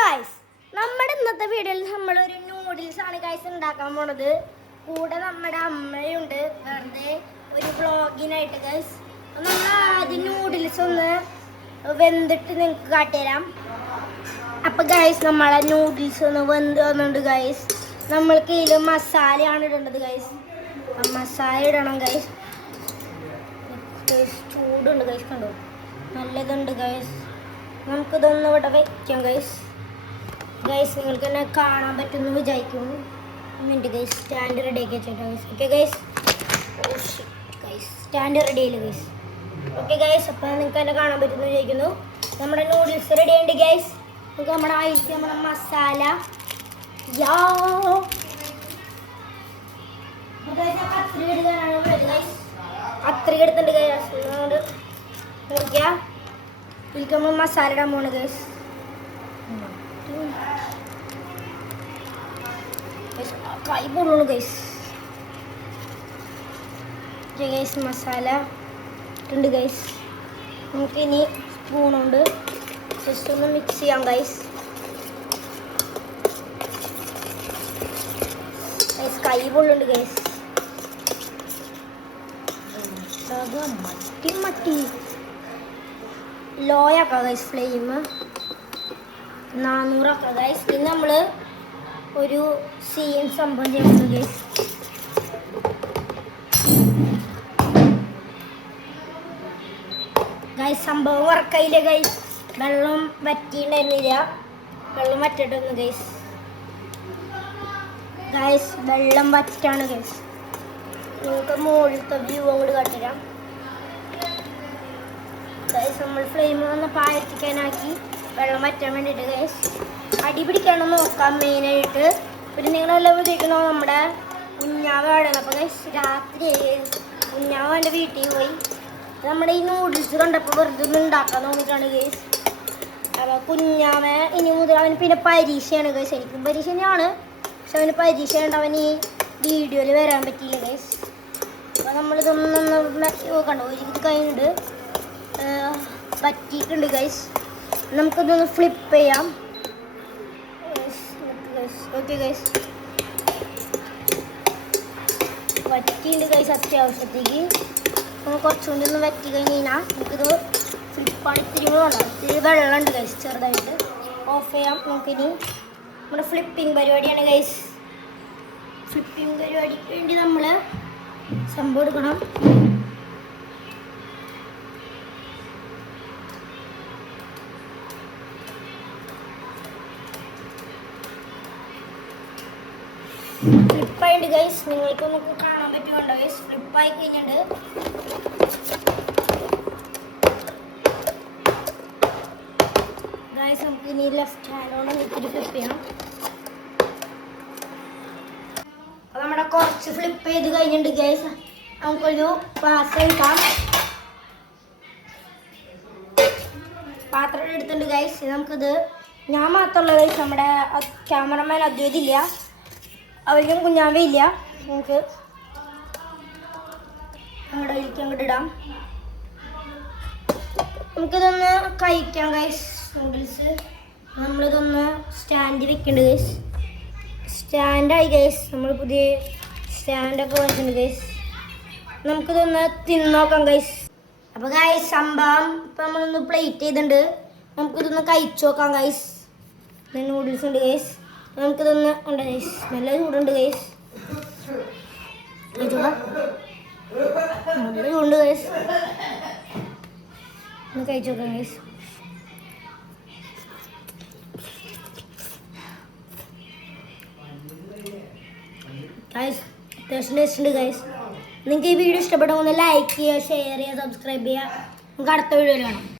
Guys, നമ്മുടെ ഇന്നത്തെ വീഡിയോയിൽ നമ്മളൊരു നൂഡിൽസ് ആണ് ഗൈസ് ഉണ്ടാക്കാൻ പോണത്. കൂടെ നമ്മുടെ അമ്മയുണ്ട് വെറുതെ ഒരു വ്ളോഗിനായിട്ട് ഗൈസ്. നമ്മൾ ആദ്യം നൂഡിൽസ് ഒന്ന് വെന്തിട്ട് നിങ്ങൾക്ക് കാട്ടിത്തരാം. അപ്പം ഗൈസ് നമ്മളെ നൂഡിൽസ് ഒന്ന് വെന്ത് വന്നിട്ടുണ്ട് ഗൈസ്. നമ്മൾക്ക് ഇതിൽ മസാലയാണ് ഇടേണ്ടത് ഗൈസ്. മസാല ഇടണം ഗൈസ്. ചൂടുണ്ട് ഗൈസ്, കണ്ടോ നല്ലതുണ്ട് ഗൈസ്. നമുക്കിതൊന്ന് ഇവിടെ വയ്ക്കാം ഗൈസ്. നിങ്ങൾക്ക് തന്നെ കാണാൻ പറ്റുമെന്ന് വിചാരിക്കുന്നു. മിനിറ്റ് ഗൈസ്, സ്റ്റാൻഡ് റെഡി ആക്കി വെച്ചിട്ട് guys. Okay guys, stand ready ആയില്ല ഗൈസ്. ഓക്കെ ഗൈസ്, അപ്പോൾ നിങ്ങൾക്ക് തന്നെ കാണാൻ പറ്റുമെന്ന് വിചാരിക്കുന്നു. നമ്മുടെ നൂഡിൽസ് റെഡി ആയിട്ട് ഗൈസ്. നമുക്ക് നമ്മുടെ ആയിട്ട് നമ്മുടെ മസാല അത്ര എടുത്തിട്ടുണ്ട് ഗൈസ്. നോക്കിയാ ഇതിലേക്ക് നമ്മൾ മസാല ഇടാൻ പോണ് ഗൈസ്. കൈ പൊള്ളു ഗൈസ്. ഗൈസ് മസാല ഇട്ടുണ്ട് ഗൈസ്. നമുക്കിനി സ്പൂൺ കൊണ്ട് ജസ്റ്റ് ഒന്ന് മിക്സ് ചെയ്യാം ഗൈസ്. കൈ പൊള്ളുണ്ട് ഗൈസ്. മട്ടി ലോ ആക്കാം ഗൈസ്, ഫ്ലെയിം 400 ആക്കാം ഗൈസ്. പിന്നെ നമ്മൾ ഒരു സെയിം സംഭവം ചെയ്യുന്നു ഗൈസ്. ഗൈസ് സംഭവം വർക്കായില്ല ഗൈസ്. വെള്ളം വറ്റിയിട്ടുണ്ടായിരുന്നില്ല. വെള്ളം വറ്റിട്ടൊന്ന് ഗൈസ്. വെള്ളം വറ്റാണ് ഗൈസ്. നിങ്ങൾക്ക് മുകളിലത്തെ വ്യൂ അങ്ങോട്ട് കാട്ടിത്തരാം ഗൈസ്. നമ്മൾ ഫ്ലെയിം ഒന്ന് പായത്തിക്കാനാക്കി വെള്ളം വറ്റാൻ വേണ്ടിയിട്ട് ഗൈസ്. അടി പിടിക്കണം നോക്കാം മെയിനായിട്ട്. പിന്നെ നിങ്ങളെല്ലാം വിചാരിക്കണോ നമ്മുടെ കുഞ്ഞാവാണ്. അപ്പോൾ ഗൈസ് രാത്രി കുഞ്ഞാവ് എൻ്റെ വീട്ടിൽ പോയി നമ്മുടെ ഈ നൂഡിൽസ് കണ്ടപ്പോൾ വെറുതെ ഒന്ന് ഉണ്ടാക്കാൻ നോക്കിയിട്ടാണ് ഗൈസ്. അപ്പോൾ കുഞ്ഞാവൻ ഇനി മുതൽ അവന് പിന്നെ പരീക്ഷയാണ് ഗൈസ്. എനിക്കും പരീക്ഷ തന്നെയാണ്, പക്ഷെ അവന് പരീക്ഷ ഉണ്ട്. അവൻ ഈ വീഡിയോയിൽ വരാൻ പറ്റിയില്ല ഗൈസ്. അപ്പോൾ നമ്മളിതൊന്നും കണ്ടോ ഇത് കഴിഞ്ഞിട്ട് പറ്റിയിട്ടുണ്ട് ഗൈസ്. നമുക്കിതൊന്ന് ഫ്ലിപ്പ് ചെയ്യാം. ഓക്കെ ഗൈസ്, വറ്റിയുണ്ട് ഗൈസ്. അത്യാവശ്യത്തേക്ക് നമ്മൾ കുറച്ചുകൂടി ഒന്ന് വറ്റി കഴിഞ്ഞാൽ നമുക്കിത് ഫ്ലിപ്പാണ്. ഇത്തിരി വേണ്ട, ഇത്തിരി വെള്ളമുണ്ട് ഗൈസ് ചെറുതായിട്ട്. ഓഫ് ചെയ്യാം. നമുക്കിനി നമ്മുടെ ഫ്ലിപ്പിംഗ് പരിപാടിയാണ് ഗൈസ്. ഫ്ലിപ്പിംഗ് പരിപാടിക്ക് വേണ്ടി നമ്മൾ സംഭവം എടുക്കണം. ഫ്ലിപ്പായിട്ട് ഗൈസ്. നിങ്ങൾക്കൊന്ന് കാണാൻ പറ്റുന്നുണ്ടോ ഗൈസ്? ഫ്ലിപ്പായി കഴിഞ്ഞിട്ട് ഗൈസ് നമുക്ക് ഇനി ലെഫ്റ്റ് ഹാൻഡോടെ ഇത്തിരി ഫ്ലിപ്പ് ചെയ്യണം. അപ്പോൾ നമ്മുടെ കുറച്ച് ഫ്ലിപ്പ് ചെയ്ത് കഴിഞ്ഞിട്ടുണ്ട് ഗൈസ്. നമുക്കൊരു പാത്രം എടുക്കാം. പാത്രം എടുത്തിട്ടുണ്ട് ഗൈസ്. നമുക്കിത് ഞാൻ മാത്രമുള്ള ഗൈസ്. നമ്മുടെ ക്യാമറമാൻ അദ്വൈതില്ല, അവരിക്കും കുഞ്ഞാവേ ഇല്ല. നമുക്ക് അങ്ങോട്ട് ഇടാം. നമുക്കിതൊന്ന് കഴിക്കാം ഗൈസ്. നൂഡിൽസ് നമ്മളിതൊന്ന് സ്റ്റാൻഡ് വെക്കുന്നുണ്ട് ഗൈസ്. സ്റ്റാൻഡായി ഗൈസ്. നമ്മൾ പുതിയ സ്റ്റാൻഡൊക്കെ വെച്ചിട്ടുണ്ട് ഗൈസ്. നമുക്കിതൊന്ന് തിന്നോക്കാം ഗൈസ്. അപ്പോൾ ഗൈസ് സംഭവം ഇപ്പം നമ്മളൊന്ന് പ്ലേറ്റ് ചെയ്തിട്ടുണ്ട്. നമുക്കിതൊന്ന് കഴിച്ചു നോക്കാം ഗൈസ്. നൂഡിൽസ് ഉണ്ട് ഗൈസ്. നമുക്കിതൊന്ന് ഉണ്ട് ഗൈസ്. നല്ല ചൂടുണ്ട് ഗൈസ്. നല്ല ചൂടുണ്ട് ഗൈസ്. ഒന്ന് കഴിച്ചു നോക്കാം ഗൈസ്. അത്യാവശ്യം ടേസ്റ്റ് ഉണ്ട് ഗൈസ്. നിങ്ങൾക്ക് ഈ വീഡിയോ ഇഷ്ടപ്പെട്ട ഒന്ന് ലൈക്ക് ചെയ്യുക, ഷെയർ ചെയ്യുക, സബ്സ്ക്രൈബ് ചെയ്യുക. നമുക്ക് അടുത്ത വീഡിയോയിൽ കാണാം.